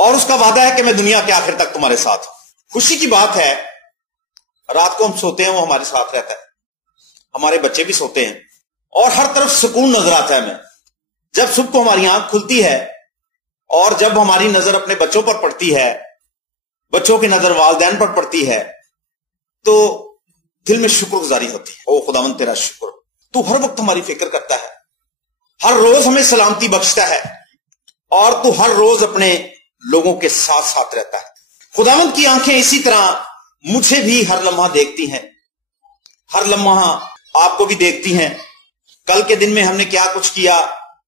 اور اس کا وعدہ ہے کہ میں دنیا کے آخر تک تمہارے ساتھ ہوں. خوشی کی بات ہے رات کو ہم سوتے ہیں وہ ہمارے ساتھ رہتا ہے, ہمارے بچے بھی سوتے ہیں, اور ہر طرف سکون نظر آتا ہے ہمیں. جب صبح کو ہماری آنکھ کھلتی ہے اور جب ہماری نظر اپنے بچوں پر پڑتی ہے, بچوں کی نظر والدین پر پڑتی ہے, تو دل میں شکر گزاری ہوتی ہے. او خداوند تیرا شکر, تو ہر وقت ہماری فکر کرتا ہے, ہر روز ہمیں سلامتی بخشتا ہے, اور تو ہر روز اپنے لوگوں کے ساتھ ساتھ رہتا ہے. خداوند کی آنکھیں اسی طرح مجھے بھی ہر لمحہ دیکھتی ہیں, ہر لمحہ آپ کو بھی دیکھتی ہیں. کل کے دن میں ہم نے کیا کچھ کیا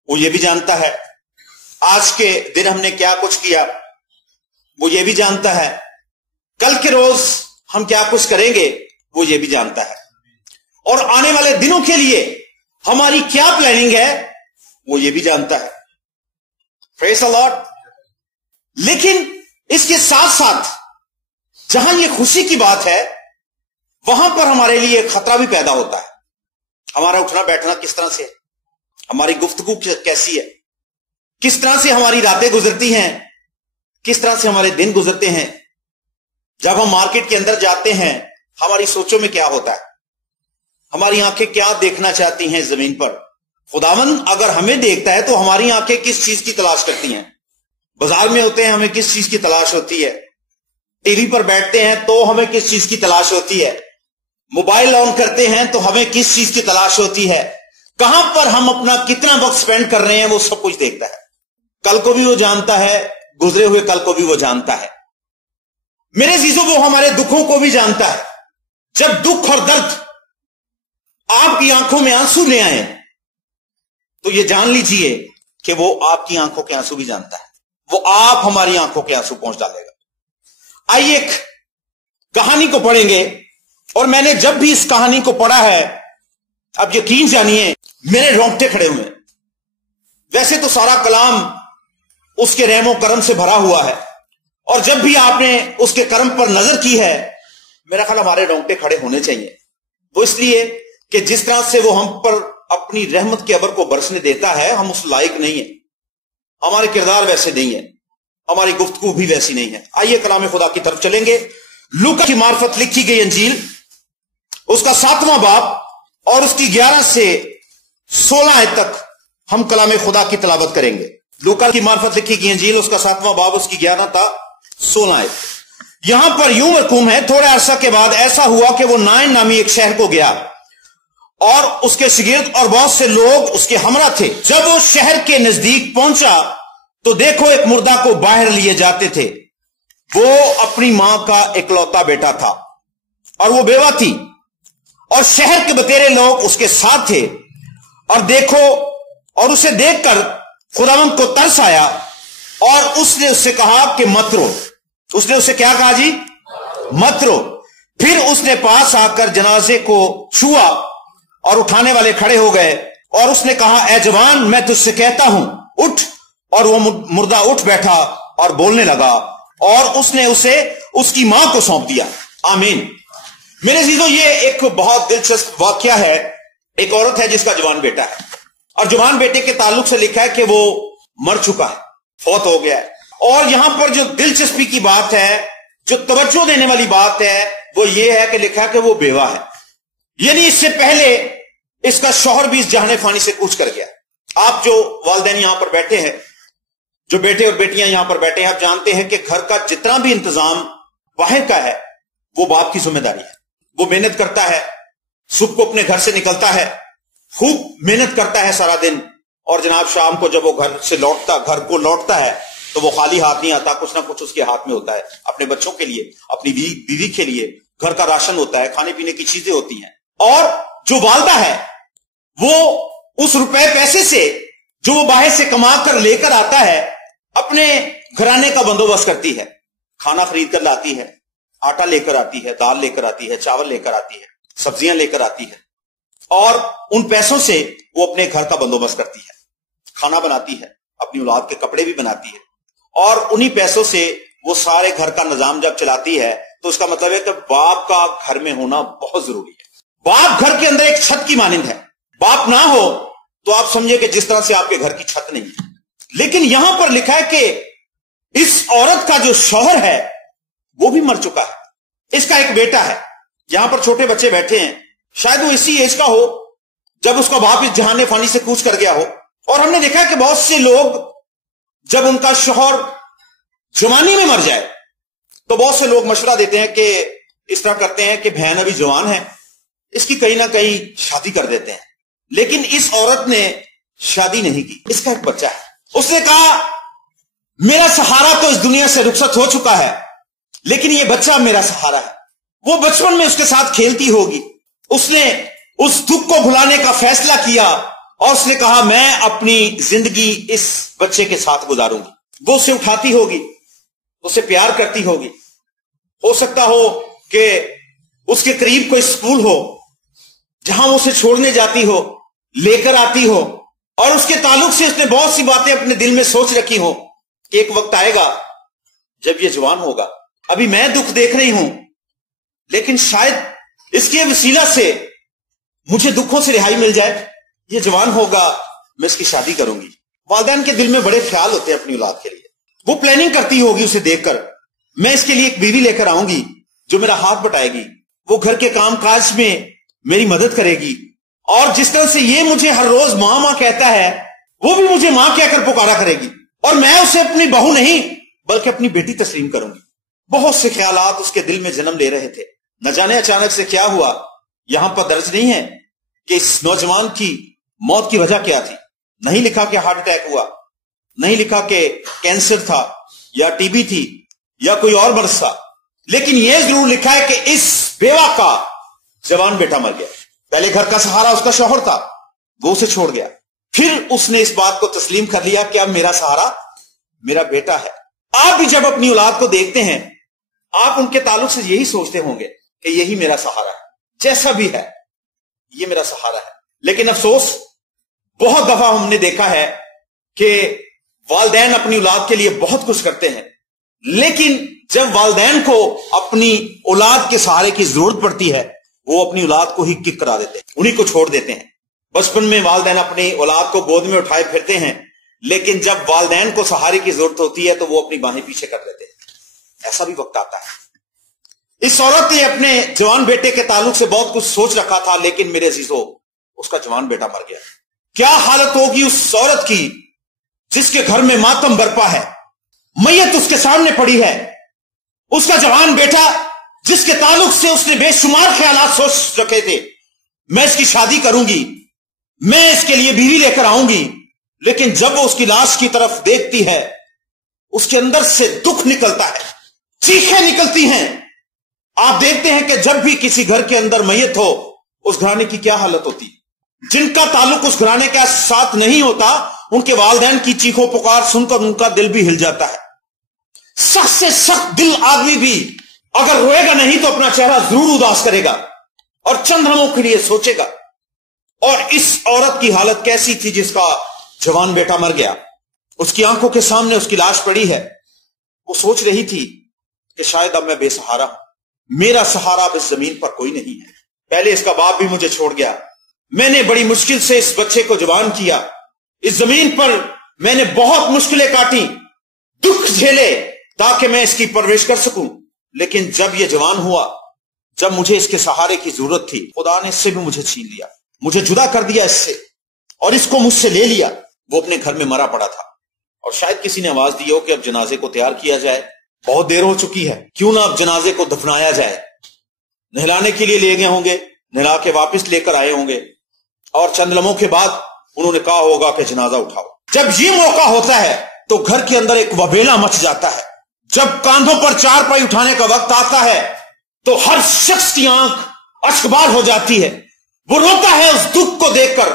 وہ یہ بھی جانتا ہے, آج کے دن ہم نے کیا کچھ کیا وہ یہ بھی جانتا ہے, کل کے روز ہم کیا کچھ کریں گے وہ یہ بھی جانتا ہے, اور آنے والے دنوں کے لیے ہماری کیا پلاننگ ہے وہ یہ بھی جانتا ہے. پریز دی لارڈ. لیکن اس کے ساتھ ساتھ جہاں یہ خوشی کی بات ہے وہاں پر ہمارے لیے ایک خطرہ بھی پیدا ہوتا ہے. ہمارا اٹھنا بیٹھنا کس طرح سے ہے, ہماری گفتگو کیسی ہے, کس طرح سے ہماری راتیں گزرتی ہیں, کس طرح سے ہمارے دن گزرتے ہیں. جب ہم مارکیٹ کے اندر جاتے ہیں ہماری سوچوں میں کیا ہوتا ہے, ہماری آنکھیں کیا دیکھنا چاہتی ہیں زمین پر. خداوند اگر ہمیں دیکھتا ہے تو ہماری آنکھیں کس چیز کی تلاش کرتی ہیں. بازار میں ہوتے ہیں ہمیں کس چیز کی تلاش ہوتی ہے, ٹی وی پر بیٹھتے ہیں تو ہمیں کس چیز کی تلاش ہوتی ہے, موبائل آن کرتے ہیں تو ہمیں کس چیز کی تلاش ہوتی ہے, کہاں پر ہم اپنا کتنا وقت سپینڈ کر رہے ہیں وہ سب کچھ دیکھتا ہے. کل کو بھی وہ جانتا ہے, گزرے ہوئے کل کو بھی وہ جانتا ہے. میرے عزیزوں وہ ہمارے دکھوں کو بھی جانتا ہے. جب دکھ اور درد آپ کی آنکھوں میں آنسو لے آئیں تو یہ جان لیجئے کہ وہ آپ کی آنکھوں کے آنسو بھی جانتا ہے, وہ آپ ہماری آنکھوں کے آنسو پہنچ ڈالے گا. آئیے ایک کہانی کو پڑھیں گے, اور میں نے جب بھی اس کہانی کو پڑھا ہے اب یقین جانیے میرے رونگٹے کھڑے ہوئے. ویسے تو سارا کلام اس کے رحم و کرم سے بھرا ہوا ہے, اور جب بھی آپ نے اس کے کرم پر نظر کی ہے میرا خیال ہمارے رونگٹے کھڑے ہونے چاہیے. وہ اس لیے کہ جس طرح سے وہ ہم پر اپنی رحمت کے ابر کو برسنے دیتا ہے ہم اس لائق نہیں ہیں, ہمارے کردار ویسے نہیں ہیں, ہماری گفتگو بھی ویسی نہیں ہے. آئیے کلام خدا کی طرف چلیں گے. لوکا کی معرفت لکھی گئی انجیل اس کا 7واں باب اور اس کی 11 سے 16 آیت تک ہم کلام خدا کی تلاوت کریں گے. لوکا کی معرفت لکھی گئی انجیل اس کا 7واں باب اس کی 11 تا 16 آیت. یہاں پر یوں مرقوم ہے, تھوڑے عرصہ کے بعد ایسا ہوا کہ وہ نائن نامی ایک شہر کو گیا اور اس کے شاگرد اور بہت سے لوگ اس کے ہمراہ تھے. جب وہ شہر کے نزدیک پہنچا تو دیکھو ایک مردہ کو باہر لیے جاتے تھے. وہ اپنی ماں کا اکلوتا بیٹا تھا اور وہ بیوہ تھی, اور شہر کے بتیرے لوگ اس کے ساتھ تھے. اور دیکھو, اور اسے دیکھ کر خداوند کو ترس آیا اور اس نے اس سے کہا کہ مت رو. اس نے اس سے کیا کہا جی؟ مت رو. پھر اس نے پاس آ کر جنازے کو چھوا اور اٹھانے والے کھڑے ہو گئے, اور اس نے کہا اے جوان میں تجھ سے کہتا ہوں اٹھ. اور وہ مردہ اٹھ بیٹھا اور بولنے لگا, اور اس نے اسے اس کی ماں کو سونپ دیا. آمین. میرے عزیزو یہ ایک بہت دلچسپ واقعہ ہے. ایک عورت ہے جس کا جوان بیٹا ہے, اور جوان بیٹے کے تعلق سے لکھا ہے کہ وہ مر چکا ہے, فوت ہو گیا ہے. اور یہاں پر جو دلچسپی کی بات ہے, جو توجہ دینے والی بات ہے وہ یہ ہے کہ لکھا ہے کہ وہ بیوہ ہے. یعنی اس سے پہلے اس کا شوہر بھی اس جہان فانی سے کوچ کر گیا. آپ جو والدین یہاں پر بیٹھے ہیں, جو بیٹے اور بیٹیاں یہاں پر بیٹھے ہیں, آپ جانتے ہیں کہ گھر کا جتنا بھی انتظام باہر کا ہے وہ باپ کی ذمہ داری ہے. وہ محنت کرتا ہے, صبح کو اپنے گھر سے نکلتا ہے, خوب محنت کرتا ہے سارا دن, اور جناب شام کو جب وہ گھر کو لوٹتا ہے تو وہ خالی ہاتھ نہیں آتا, کچھ نہ کچھ اس کے ہاتھ میں ہوتا ہے. اپنے بچوں کے لیے, اپنی بیوی کے لیے گھر کا راشن ہوتا ہے, کھانے پینے کی چیزیں ہوتی ہیں. اور جو والدہ ہے وہ اس روپے پیسے سے جو وہ باہر سے کما کر لے کر آتا ہے اپنے گھرانے کا بندوبست کرتی ہے. کھانا خرید کر لاتی ہے, آٹا لے کر آتی ہے, دال لے کر آتی ہے, چاول لے کر آتی ہے, سبزیاں لے کر آتی ہے, اور ان پیسوں سے وہ اپنے گھر کا بندوبست کرتی ہے, کھانا بناتی ہے, اپنی اولاد کے کپڑے بھی بناتی ہے, اور انہی پیسوں سے وہ سارے گھر کا نظام جب چلاتی ہے تو اس کا مطلب ہے کہ باپ کا گھر میں ہونا بہت ضروری ہے. باپ گھر کے اندر ایک چھت کی مانند ہے. باپ نہ ہو تو آپ سمجھے کہ جس طرح سے آپ کے گھر کی چھت نہیں ہے. لیکن یہاں پر لکھا ہے کہ इस औरत का जो शौहर है वो भी मर चुका है। इसका एक बेटा है, यहां पर छोटे बच्चे बैठे हैं, शायद वो इसी एज का हो जब उसका बाप इस जहान फानी से कूच कर गया हो। और हमने देखा कि बहुत से लोग जब उनका शौहर जवानी में मर जाए तो बहुत से लोग मशवरा देते हैं कि इस तरह करते हैं कि बहन अभी जवान है, इसकी कहीं ना कहीं शादी कर देते हैं। लेकिन इस औरत ने शादी नहीं की, इसका एक बच्चा है। उसने कहा मेरा सहारा तो इस दुनिया से रुखसत हो चुका है, लेकिन ये बच्चा मेरा सहारा है। वो बचपन में उसके साथ खेलती होगी, उसने उस दुख को भुलाने का फैसला किया और उसने कहा मैं अपनी जिंदगी इस बच्चे के साथ गुजारूंगी। वो उसे उठाती होगी, उसे प्यार करती होगी। हो सकता हो कि उसके करीब कोई स्कूल हो जहां वो उसे छोड़ने जाती हो, लेकर आती हो, और उसके ताल्लुक से उसने बहुत सी बातें अपने दिल में सोच रखी हो कि एक वक्त आएगा जब ये जवान होगा। अभी मैं दुख देख रही हूं, लेकिन शायद इसके वसीला से मुझे दुखों से रिहाई मिल जाए। ये जवान होगा, मैं इसकी शादी करूंगी। वालिदैन के दिल में बड़े ख्याल होते हैं अपनी औलाद के लिए। वो प्लानिंग करती होगी उसे देखकर, मैं इसके लिए एक बीवी लेकर आऊंगी जो मेरा हाथ बटाएगी, वो घर के काम काज में मेरी मदद करेगी, और जिस तरह से ये मुझे हर रोज मां मां कहता है वो भी मुझे मां कहकर पुकारा करेगी, और मैं उसे अपनी बहू नहीं बल्कि अपनी बेटी तस्लीम करूंगी। बहुत से ख्यालात उसके दिल में जन्म ले रहे थे। न जाने अचानक से क्या हुआ, यहां पर दर्ज नहीं है कि इस नौजवान की मौत की वजह क्या थी। नहीं लिखा कि हार्ट अटैक हुआ, नहीं लिखा कि कैंसर था या टीबी थी या कोई और मर्ज था, लेकिन यह जरूर लिखा है कि इस बेवा का जवान बेटा मर गया। पहले घर का सहारा उसका शौहर था, वो उसे छोड़ गया। फिर उसने इस बात को तस्लीम कर लिया कि अब मेरा सहारा मेरा बेटा है। आप भी जब अपनी औलाद को देखते हैं, आप उनके ताल्लुक से यही सोचते होंगे कि यही मेरा सहारा है, जैसा भी है ये मेरा सहारा है। लेकिन अफसोस बहुत दफा हमने देखा है कि वालिदैन अपनी औलाद के लिए बहुत कुछ करते हैं, लेकिन जब वालिदैन को अपनी औलाद के सहारे की जरूरत पड़ती है वो अपनी औलाद को ही किक करा देते हैं, उन्हीं को छोड़ देते हैं। बचपन में वालिदैन अपनी औलाद को गोद में उठाए फिरते हैं, लेकिन जब वालिदैन को सहारे की जरूरत होती है तो वो अपनी बाहें पीछे कर लेते हैं। ऐसा भी वक्त आता है। इस औरत ने अपने जवान बेटे के ताल्लुक से बहुत कुछ सोच रखा था, लेकिन मेरे अजीजों उसका जवान बेटा मर गया। क्या हालत होगी उस औरत की जिसके घर में मातम बरपा है, मैयत उसके सामने पड़ी है, उसका जवान बेटा जिसके ताल्लुक से उसने बेशुमार ख्यालात सोच रखे थे, मैं इसकी शादी करूंगी, मैं इसके लिए बीवी लेकर आऊंगी, लेकिन जब वो उसकी लाश की तरफ देखती है उसके अंदर से दुख निकलता है, चीखें निकलती हैं। आप देखते हैं कि जब भी किसी घर के अंदर मैयत हो उस घराने की क्या हालत होती है। जिनका ताल्लुक उस घराने के साथ नहीं होता, उनके वालिदैन की चीखों पुकार सुनकर उनका दिल भी हिल जाता है। सख्त से सख्त दिल आदमी भी अगर रोएगा नहीं तो अपना चेहरा जरूर उदास करेगा और चंद लम्हों के लिए सोचेगा। और इस औरत की हालत कैसी थी जिसका जवान बेटा मर गया। उसकी आंखों के सामने उसकी लाश पड़ी है। वो सोच रही थी कि शायद अब मैं बेसहारा हूं, मेरा सहारा अब इस जमीन पर कोई नहीं है। पहले इसका बाप भी मुझे छोड़ गया, मैंने बड़ी मुश्किल से इस बच्चे को जवान किया, इस जमीन पर मैंने बहुत मुश्किलें काटी, दुख झेले ताकि मैं इसकी परवरिश कर सकूं। लेकिन जब यह जवान हुआ, जब मुझे इसके सहारे की जरूरत थी, खुदा ने इससे भी मुझे छीन लिया, मुझे जुदा कर दिया इससे और इसको मुझसे ले लिया। वो अपने घर में मरा पड़ा था और शायद किसी ने आवाज दी हो कि अब जनाजे को तैयार किया जाए, बहुत देर हो चुकी है, क्यों ना अब जनाजे को दफनाया जाए। नहलाने के लिए ले गए होंगे, नहला के वापस लेकर आए होंगे और चंद लम्हों के बाद उन्होंने कहा होगा कि जनाजा उठाओ। जब ये मौका होता है तो घर के अंदर एक वबेला मच जाता है। जब कांधों पर चारपाई उठाने का वक्त आता है तो हर शख्स की आंख अश्कबार हो जाती है। वो रोता है उस दुख को देखकर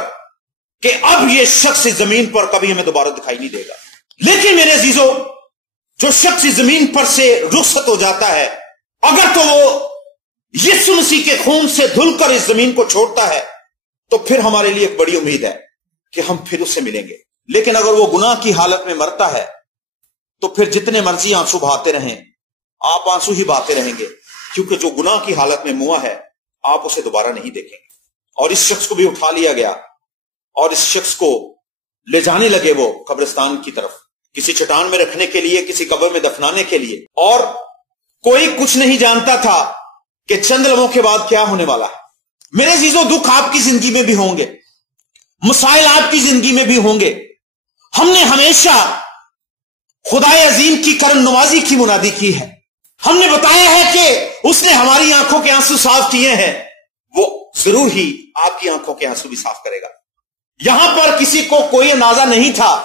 कि अब ये शख्स इस जमीन पर कभी हमें दोबारा दिखाई नहीं देगा। लेकिन मेरे अजीजों, जो शख्स इस जमीन पर से रुखसत हो जाता है, अगर तो वो यीशु मसीह के खून से धुलकर इस जमीन को छोड़ता है तो फिर हमारे लिए एक बड़ी उम्मीद है कि हम फिर उससे मिलेंगे। लेकिन अगर वो गुनाह की हालत में मरता है तो फिर जितने मर्जी आंसू बहाते रहें, आप आंसू ही बहाते रहेंगे, क्योंकि जो गुनाह की हालत में मुआ है आप उसे दोबारा नहीं देखेंगे। और इस शख्स को भी उठा लिया गया और इस शख्स को ले जाने लगे वो कब्रिस्तान की तरफ किसी चट्टान में रखने के लिए, किसी कब्र में दफनाने के लिए। और कोई कुछ नहीं जानता था कि चंद लम्हों के बाद क्या होने वाला है। मेरे अजीजों, दुख आपकी जिंदगी में भी होंगे, मसाइल आपकी जिंदगी में भी होंगे। हमने हमेशा खुदाए अजीम की करम नवाजी की मुनादी की है। हमने बताया है कि उसने हमारी आंखों के आंसू साफ किए हैं, वो जरूर ही आपकी आंखों के आंसू भी साफ करेगा। यहां पर किसी को कोई अंदाजा नहीं था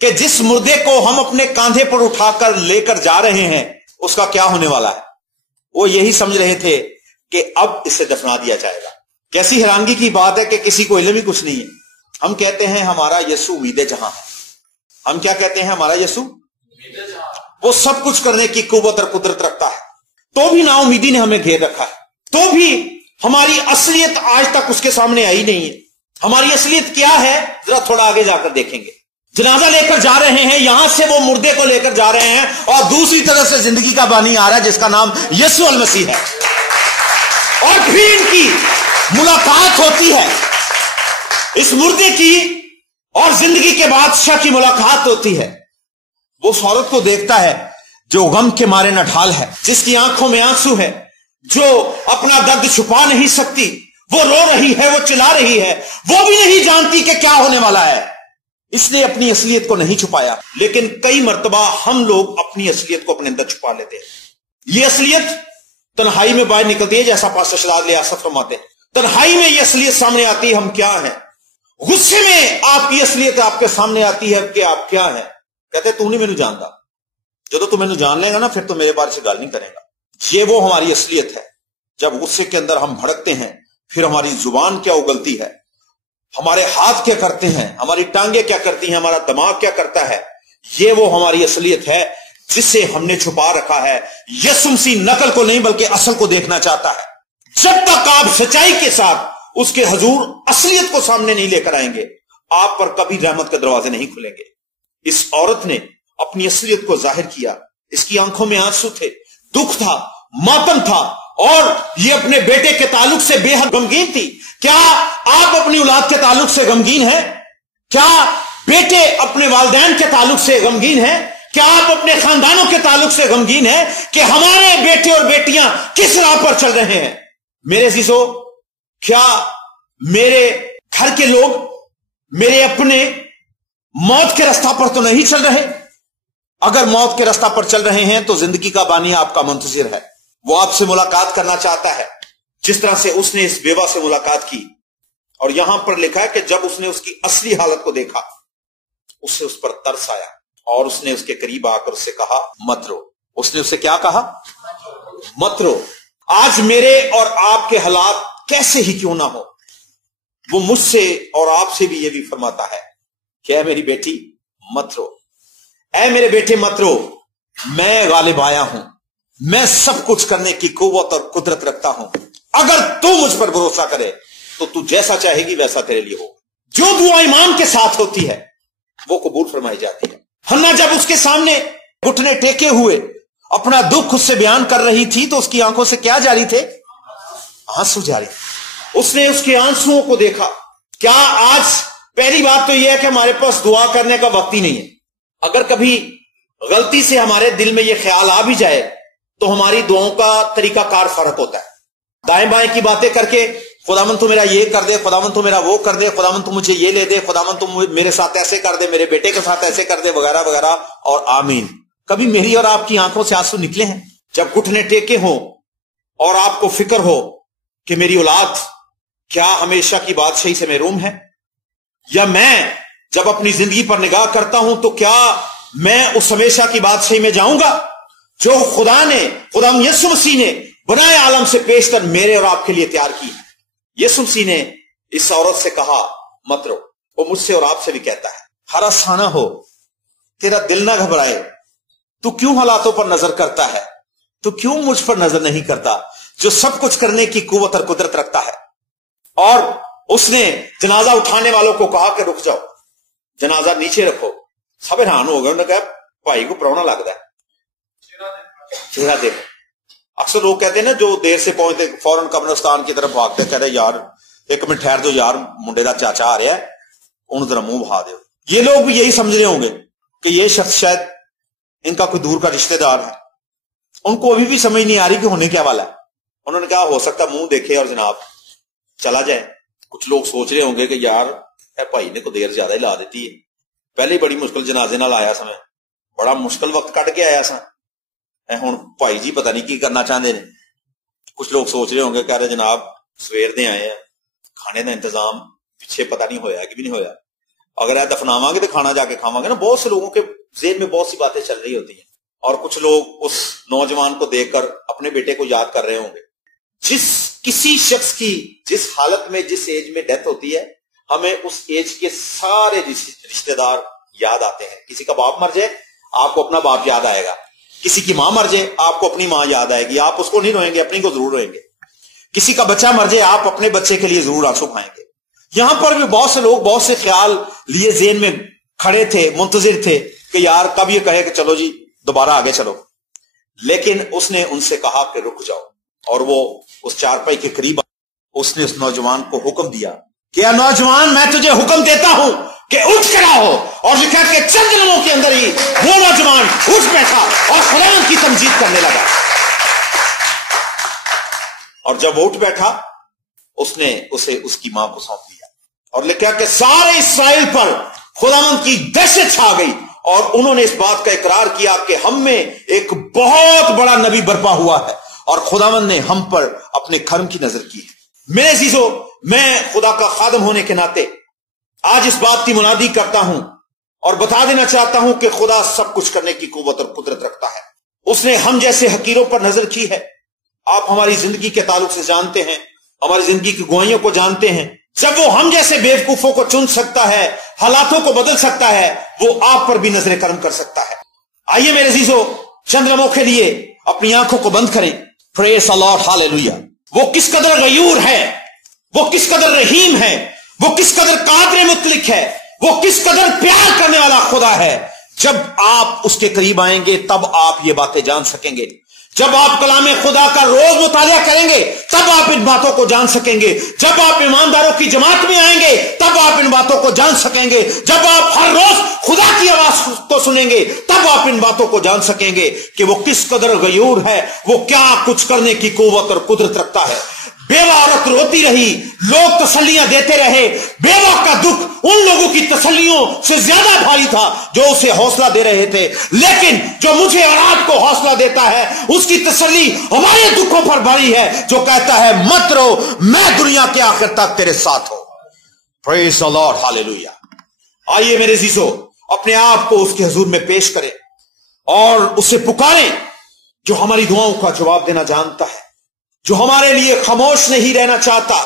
कि जिस मुर्दे को हम अपने कांधे पर उठाकर लेकर जा रहे हैं उसका क्या होने वाला है। वो यही समझ रहे थे कि अब इसे दफना दिया जाएगा। कैसी हैरानगी की बात है कि किसी को इल्म ही कुछ नहीं है। हम कहते हैं हमारा यीशु उम्मीद जहां है। हम क्या कहते हैं? हमारा यीशु वो सब कुछ करने की कुव्वत और कुदरत रखता है, तो भी ना उम्मीदी ने हमें घेर रखा है, तो भी हमारी असलियत आज तक उसके सामने आई नहीं है। हमारी असलियत क्या है, जरा थोड़ा आगे जाकर देखेंगे। जनाजा लेकर जा रहे हैं, यहां से वो मुर्दे को लेकर जा रहे हैं और दूसरी तरफ से जिंदगी का बानी आ रहा है जिसका नाम यीशु अल मसीह है। और फिर इनकी मुलाकात होती है, इस मुर्दे की और जिंदगी के बादशाह की मुलाकात होती है। वो उस औरत को देखता है जो गम के मारे नढाल है, जिसकी आंखों में आंसू है, जो अपना दर्द छुपा नहीं सकती। वो रो रही है, वो चिल्ला रही है, वो भी नहीं जानती कि क्या होने वाला है। इसने अपनी असलियत को नहीं छुपाया, लेकिन कई मर्तबा हम लोग अपनी असलियत को अपने अंदर छुपा लेते हैं। ये असलियत तन्हाई में बाहर निकलती है, जैसा पास्टर शराद लियासत फरमाते हैं। तन्हाई में ये असलियत सामने आती है, हम क्या हैं। गुस्से में आपकी असलियत आपके सामने आती है कि आप क्या हैं। कहते तू नहीं मैनू जानता, जो तू मैनू जान लेगा ना फिर तो मेरे बारे से गल नहीं करेगा। ये वो हमारी असलियत है। जब गुस्से के अंदर हम भड़कते हैं, फिर हमारी जुबान क्या उगलती है, हमारे हाथ क्या करते हैं, हमारी टांगे क्या करती हैं, हमारा दिमाग क्या करता है, ये वो हमारी असलियत है जिसे हमने छुपा रखा है। यीशु मसीह नकल को नहीं बल्कि असल को देखना चाहता है। जब तक आप सच्चाई के साथ उसके हजूर असलियत को सामने नहीं लेकर आएंगे, आप पर कभी रहमत के दरवाजे नहीं खुलेंगे। इस औरत ने अपनी असलियत को जाहिर किया। इसकी आंखों में आंसू थे, दुख था, मातम था, और ये अपने बेटे के ताल्लुक से बेहद गमगीन थी। क्या आप अपनी औलाद के ताल्लुक से गमगीन हैं? क्या बेटे अपने वालिदैन के ताल्लुक से गमगीन हैं? क्या आप अपने खानदानों के ताल्लुक से गमगीन हैं कि हमारे बेटे और बेटियां किस राह पर चल रहे हैं? मेरे अजीजों, क्या मेरे घर के लोग मेरे अपने मौत के रास्ता पर तो नहीं चल रहे? अगर मौत के रास्ता पर चल रहे हैं तो जिंदगी का बानी आपका मुंतजिर है। वो आपसे मुलाकात करना चाहता है, जिस तरह से उसने इस बेवा से मुलाकात की। और यहां पर लिखा है कि जब उसने उसकी असली हालत को देखा, उससे उस पर तरस आया और उसने उसके करीब आकर उससे कहा, मत रो। उसने उससे क्या कहा? मत रो। आज मेरे और आपके हालात कैसे ही क्यों ना हो, वो मुझसे और आपसे भी ये भी फरमाता है कि ऐ मेरी बेटी मत रो, ऐ मेरे बेटे मत रो, मैं गालिब आया हूं, मैं सब कुछ करने की कुव्वत और कुदरत रखता हूं। अगर तू मुझ पर भरोसा करे तो तू जैसा चाहेगी वैसा तेरे लिए हो। जो दुआ ईमान के साथ होती है वो कबूल फरमाई जाती है। हन्ना जब उसके सामने घुटने टेके हुए अपना दुख उससे बयान कर रही थी तो उसकी आंखों से क्या जारी थे? आंसू जारी। उसने उसके आंसुओं को देखा। क्या आज पहली बात तो यह है कि हमारे पास दुआ करने का वक्त ही नहीं है। अगर कभी गलती से हमारे दिल में यह ख्याल आ भी जाए तो हमारी दुआओं का तरीका कार फर्क होता है। दाएं बाएं की बातें करके खुदावन तू मेरा ये कर दे, खुदावन तू मेरा वो कर दे, खुदावन तू मुझे ये ले दे, खुदावन तू मेरे साथ ऐसे कर दे, मेरे बेटे के साथ ऐसे कर दे, वगैरह वगैरह और आमीन। कभी मेरी और आपकी आंखों से आंसू निकले हैं? जब घुटने टेके हो और आपको फिक्र हो कि मेरी औलाद क्या हमेशा की बादशाही से महरूम है, या मैं जब अपनी जिंदगी पर निगाह करता हूं तो क्या मैं उस हमेशा की बादशाही में जाऊंगा जो खुदा ने, खुदा यीशु मसीह ने बनाए आलम से पेशतर मेरे और आपके लिए तैयार की है। यीशु मसीह ने इस औरत से कहा मत रो। वो मुझसे और आपसे भी कहता है, हरस ना हो, तेरा दिल ना घबराए, तू क्यों हालातों पर नजर करता है, तू क्यों मुझ पर नजर नहीं करता जो सब कुछ करने की कुव्वत और कुदरत रखता है। और उसने जनाजा उठाने वालों को कहा कि रुक जाओ, जनाजा नीचे रखो। सब हैरान हो गए। उन्होंने कहा भाई को प्रावना लगता है, चेहरा देखो। अक्सर लोग कहते हैं ना, जो देर से पहुंचते फौरन कब्रिस्तान की तरफ भागते, कहते यार एक मिनट ठहर दो यार, मुंडे का चाचा आ रहा है, उन्हें जरा मुंह बहा दो। ये लोग भी यही समझ रहे होंगे कि ये शख्स शायद इनका कोई दूर का रिश्तेदार है। उनको अभी भी समझ नहीं आ रही कि होने क्या वाला है। उन्होंने कहा हो सकता मुंह देखे और जनाब चला जाए। कुछ लोग सोच रहे होंगे कि यार भाई ने को देर ज्यादा ही ला देती है, पहले बड़ी मुश्किल जनाजे नाल आया समय, बड़ा मुश्किल वक्त कट के आया सा, हुण भाई जी पता नहीं की करना चाहते हैं। कुछ लोग सोच रहे होंगे कह रहे जनाब सवेर दे आए हैं, खाने का इंतजाम पिछे पता नहीं होया कि भी नहीं होया, अगर यह दफनावांगे तो खाना जाके खावांगे ना। बहुत से लोगों के जेहन में बहुत सी बातें चल रही होती हैं और कुछ लोग उस नौजवान को देखकर अपने बेटे को याद कर रहे होंगे। किसी शख्स की जिस हालत में जिस एज में डेथ होती है, हमें उस एज के सारे रिश्तेदार याद आते हैं। किसी का बाप मर जाए आपको अपना बाप याद आएगा, किसी की मां मर जाए आपको अपनी मां याद आएगी, आप उसको नहीं रोएंगे, अपनी को जरूर रोएंगे। किसी का बच्चा मर जाए आप अपने बच्चे के लिए जरूर आंसू खाएंगे। यहां पर भी बहुत से लोग बहुत से ख्याल लिए जेहन में खड़े थे, मुंतजिर थे कि यार कब ये कहे कि चलो जी दोबारा आगे चलो। लेकिन उसने उनसे कहा कि रुक जाओ, और वो उस चारपाई के करीब उसने उस नौजवान को हुक्म दिया कि या नौजवान मैं तुझे हुक्म देता हूं कि उठ खड़ा हो। और लिखा कि चंद लम्हों के अंदर ही वो नौजवान उठ बैठा और खुदा की तमजीद करने लगा। और जब वो उठ बैठा उसने उसे उसकी मां को सौंप दिया और लिखा कि सारे इस्राएल पर खुदावंद की दहशत छा गई और उन्होंने इस बात का इकरार किया कि हम में एक बहुत बड़ा नबी बर्पा हुआ है और खुदावंद ने हम पर अपने कर्म की नजर की है। मेरे अजीजों, मैं खुदा का खादम होने के नाते आज इस बात की मुनादी करता हूं और बता देना चाहता हूं कि खुदा सब कुछ करने की कुव्वत और कुदरत रखता है। उसने हम जैसे हकीरों पर नजर की है। आप हमारी जिंदगी के ताल्लुक से जानते हैं, हमारी जिंदगी की गुआइयों को जानते हैं। जब वो हम जैसे बेवकूफों को चुन सकता है, हालातों को बदल सकता है, वो आप पर भी नजर करम कर सकता है। आइए मेरे अजीजों, चंद लम्हों के लिए अपनी आंखों को बंद करें। Praise the Lord, hallelujah. वो किस कदर गयूर है, वो किस कदर रहीम है, वो किस कदर कादिर मुतलिक है, वो किस कदर प्यार करने वाला खुदा है। जब आप उसके करीब आएंगे तब आप ये बातें जान सकेंगे। जब आप कलाम खुदा का रोज मुतालिया करेंगे तब आप इन बातों को जान सकेंगे। जब आप ईमानदारों की जमात में आएंगे तब आप इन बातों को जान सकेंगे। जब आप हर रोज खुदा की आवाज को सुनेंगे तब आप इन बातों को जान सकेंगे कि वो किस कदर गयूर है, वो क्या कुछ करने की कुव्वत और कुदरत रखता है। बेवा औरत रोती रही, लोग तसल्लियां देते रहे। बेवा का दुख उन लोगों की तसल्लियों से ज्यादा भारी था जो उसे हौसला दे रहे थे। लेकिन जो मुझे और आपको हौसला देता है उसकी तसल्ली हमारे दुखों पर भारी है, जो कहता है मत रो, मैं दुनिया के आखिर तक तेरे साथ हूं। Praise the Lord, hallelujah. आइए मेरे अजीजों, अपने आप को उसके हुजूर में पेश करें और उसे पुकारें जो हमारी दुआओं का जवाब देना जानता है, जो हमारे लिए खामोश नहीं रहना चाहता,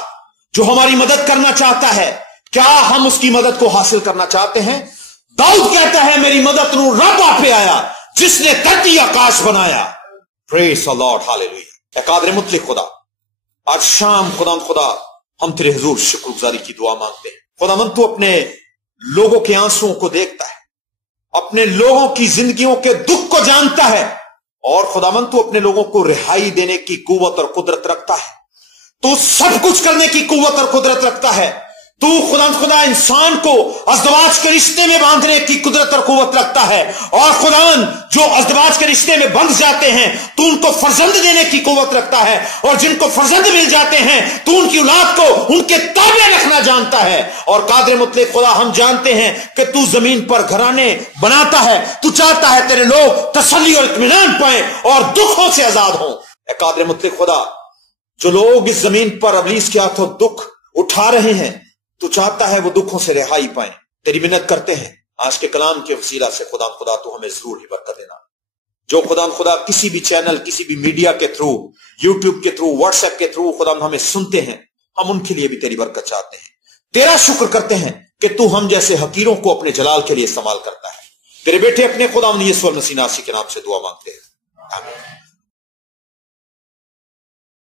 जो हमारी मदद करना चाहता है। क्या हम उसकी मदद को हासिल करना चाहते हैं? दाऊद कहता है मेरी मदद रू रब आपे आया जिसने धरती आकाश बनाया। Praise the Lord, hallelujah. कादिर मुतलिक खुदा, आज शाम खुदा हम तेरे हुजूर शुक्रगुजारी की दुआ मांगते हैं। खुदावंद तू अपने लोगों के आंसुओं को देखता है, अपने लोगों की जिंदगियों के दुख को जानता है और खुदावंद तू अपने लोगों को रिहाई देने की कुव्वत और कुदरत रखता है। तू सब कुछ करने की कुव्वत और कुदरत रखता है। तू खुदा इंसान को अज़दवाज के रिश्ते में बांधने की कुदरत और कुव्वत रखता है और खुदावन जो अज़दवाज के रिश्ते में बंध जाते हैं तू उनको फर्जंद देने की कुव्वत रखता है और जिनको फर्जंद मिल जाते हैं तू उनकी औलाद को उनके ताबे रखना जानता है। और कादिर मुतलिक खुदा, हम जानते हैं कि तू जमीन पर घराने बनाता है, तू चाहता है तेरे लोग तसल्ली और इत्मीनान पाए और दुखों से आजाद हों। कादिर मुतलिक खुदा, जो लोग इस जमीन पर इब्लीस के हाथों दुख उठा रहे हैं तू चाहता है वो दुखों से रिहाई पाए। तेरी मिन्नत करते हैं आज के कलाम के वसीला से खुदा तू हमें जरूर ही बरकत देना। जो खुदा किसी भी चैनल, किसी भी मीडिया के थ्रू, यूट्यूब के थ्रू, व्हाट्सएप के थ्रू खुदा हमें सुनते हैं, हम उनके लिए भी तेरी बरकत चाहते हैं। तेरा शुक्र करते हैं कि तू हम जैसे हकीरों को अपने जलाल के लिए इस्तेमाल करता है। तेरे बेटे अपने खुदा यीशु मसीह नासरी के नाम से दुआ मांगते हैं, आमीन।